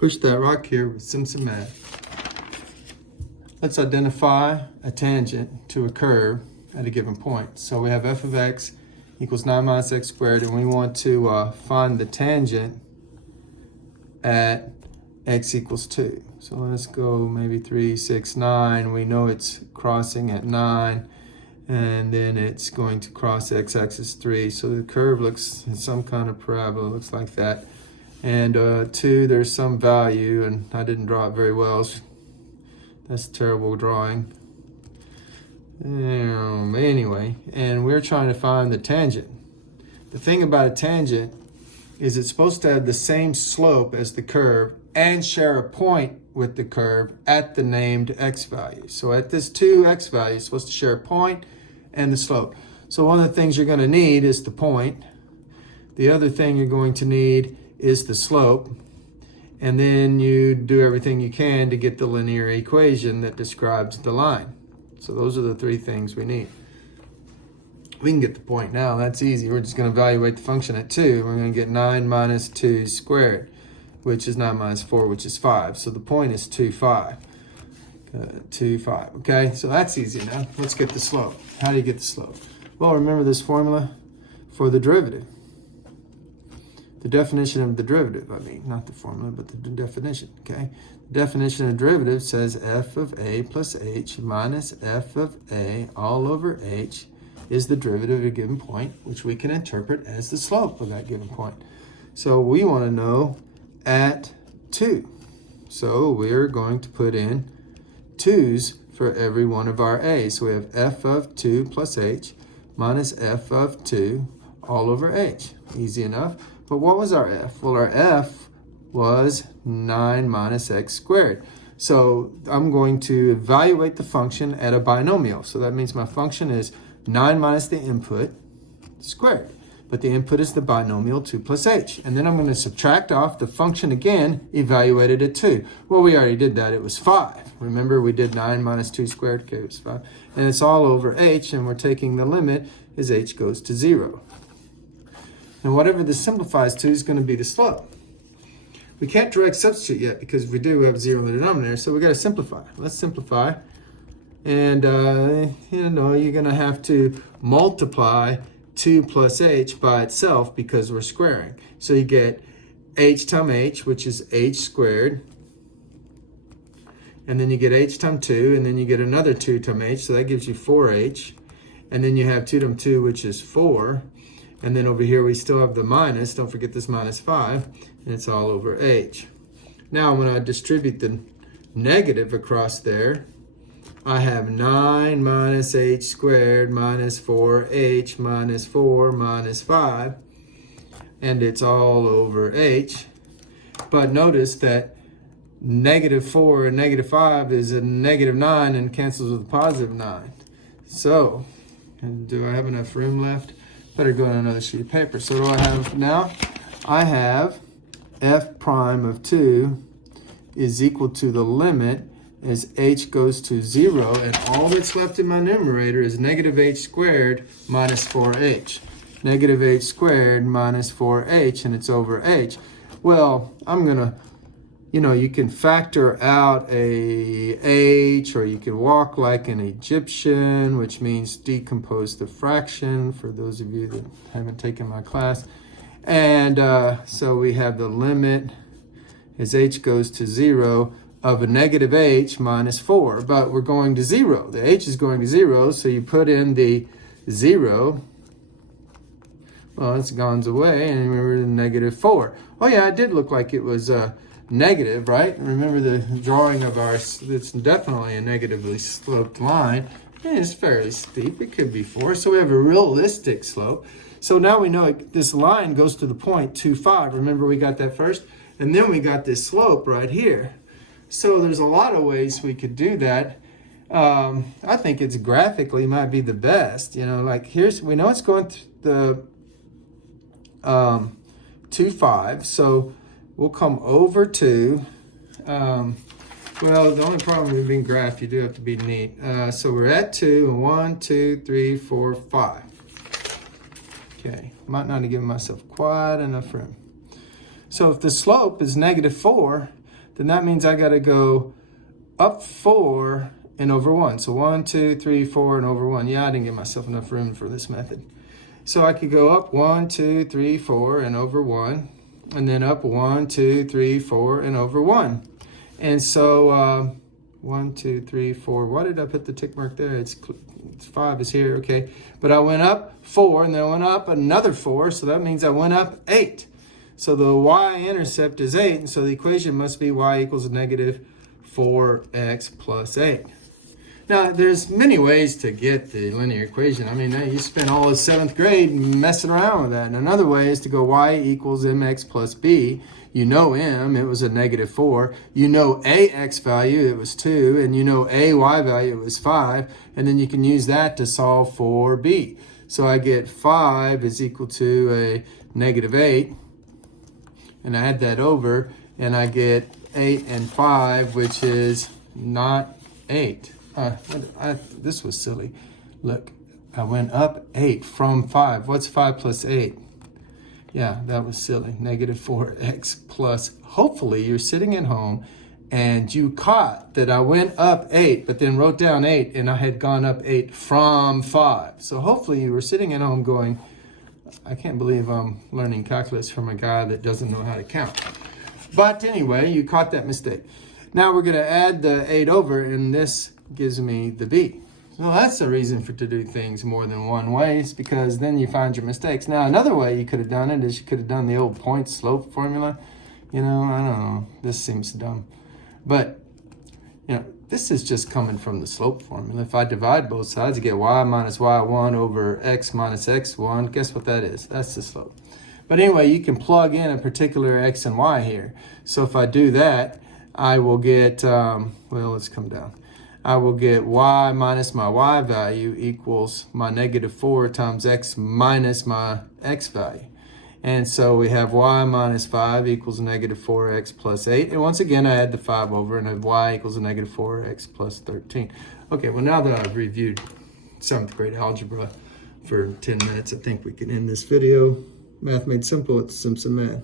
push that rock here with Simpson math. Let's identify a tangent to a curve at a given point. So we have f of x equals 9 minus x squared, and we want to find the tangent at x equals 2. So let's go maybe 3, 6, 9. We know it's crossing at 9, and then it's going to cross x-axis 3. So the curve looks in some kind of parabola, looks like that. And 2, there's some value, and I didn't draw it very well. That's a terrible drawing. Anyway, and we're trying to find the tangent. The thing about a tangent is it's supposed to have the same slope as the curve and share a point with the curve at the named x value. So at this 2x value, it's supposed to share a point and the slope. So one of the things you're going to need is the point. The other thing you're going to need is the slope. And then you do everything you can to get the linear equation that describes the line. So those are the three things we need. We can get the point now. That's easy. We're just going to evaluate the function at 2. We're going to get 9 minus 2 squared, which is 9 minus 4, which is 5. So the point is 2, 5. 2, 5. Okay, so that's easy now. Let's get the slope. How do you get the slope? Well, remember this formula for the derivative. The definition of the derivative, I mean, not the formula, but the definition, okay? The definition of derivative says f of a plus h minus f of a all over h is the derivative of a given point, which we can interpret as the slope of that given point. So we want to know at 2. So we're going to put in 2's for every one of our a's. So we have f of 2 plus h minus f of 2 all over h. Easy enough. But what was our f? Well, our f was 9 minus x squared. So I'm going to evaluate the function at a binomial. So that means my function is 9 minus the input squared. But the input is the binomial 2 plus h. And then I'm going to subtract off the function again, evaluated at 2. Well, we already did that. It was 5. Remember, we did 9 minus 2 squared. Okay, it was 5. And it's all over h, and we're taking the limit as h goes to 0. And whatever this simplifies to is going to be the slope. We can't direct substitute yet because if we do, we have 0 in the denominator, so we got to simplify. Let's simplify. And, you're going to have to multiply 2 plus h by itself because we're squaring. So you get h times h, which is h squared. And then you get h times 2, and then you get another 2 times h, so that gives you 4h. And then you have 2 times 2, which is 4. And then over here we still have the minus. Don't forget this minus 5. And it's all over h. Now when I distribute the negative across there, I have 9 minus h squared minus 4h minus 4 minus 5. And it's all over h. But notice that negative 4 and negative 5 is a negative 9 and cancels with a positive 9. So, do I have enough room left? Better go on another sheet of paper. So what do I have now? I have f prime of 2 is equal to the limit as h goes to 0, and all that's left in my numerator is negative h squared minus 4h. Negative h squared minus 4h, and it's over h. Well, I'm going to, you can factor out a h, or you can walk like an Egyptian, which means decompose the fraction, for those of you that haven't taken my class. And so we have the limit as h goes to 0 of a negative h minus 4. But we're going to 0. The h is going to 0, so you put in the 0. Well, it's gone away, and we're in negative 4. Oh yeah, it did look like it was negative, right? Remember the drawing of ours, it's definitely a negatively sloped line. And it's fairly steep. It could be 4. So we have a realistic slope. So now we know this line goes to the point 2, 5. Remember we got that first? And then we got this slope right here. So there's a lot of ways we could do that. I think it's graphically might be the best. Like we know it's going through the 2, 5. So we'll come over to, well, the only problem with being graph, you do have to be neat. So we're at 2, and 1, 2, 3, 4, 5. Okay, might not have given myself quite enough room. So if the slope is negative 4, then that means I got to go up 4 and over 1. So 1, 2, 3, 4, and over 1. Yeah, I didn't give myself enough room for this method. So I could go up 1, 2, 3, 4, and over 1. And then up 1, 2, 3, 4, and over 1. And so 1, 2, 3, 4. Why did I put the tick mark there? It's 5 is here, okay. But I went up 4, and then I went up another 4, so that means I went up 8. So the y-intercept is 8, and so the equation must be y equals negative 4x plus 8. Now, there's many ways to get the linear equation. I mean, you spent all of 7th grade messing around with that. And another way is to go y equals mx plus b. You know m, it was a negative 4. You know ax value, it was 2. And you know ay value, it was 5. And then you can use that to solve for b. So I get 5 is equal to a negative 8. And I add that over, and I get 8 and 5, which is not 8. This was silly. Look, I went up 8 from 5. What's 5 plus 8? Yeah, that was silly. Negative 4x plus. Hopefully, you're sitting at home and you caught that I went up 8, but then wrote down 8, and I had gone up 8 from 5. So hopefully, you were sitting at home going, I can't believe I'm learning calculus from a guy that doesn't know how to count. But anyway, you caught that mistake. Now we're going to add the 8 over, and this gives me the b. Well, that's a reason to do things more than one way, is because then you find your mistakes. Now, another way you could have done it is you could have done the old point slope formula. You know, I don't know. This seems dumb. But, you know, this is just coming from the slope formula. If I divide both sides, I get y minus y1 over x minus x1. Guess what that is? That's the slope. But anyway, you can plug in a particular x and y here. So if I do that, I will get, well, let's come down. I will get y minus my y value equals my negative 4 times x minus my x value. And so we have y minus 5 equals negative 4x plus 8. And once again, I add the 5 over, and I have y equals a negative 4x plus 13. Okay, well, now that I've reviewed 7th grade algebra for 10 minutes, I think we can end this video. Math Made Simple, it's Simpson Math.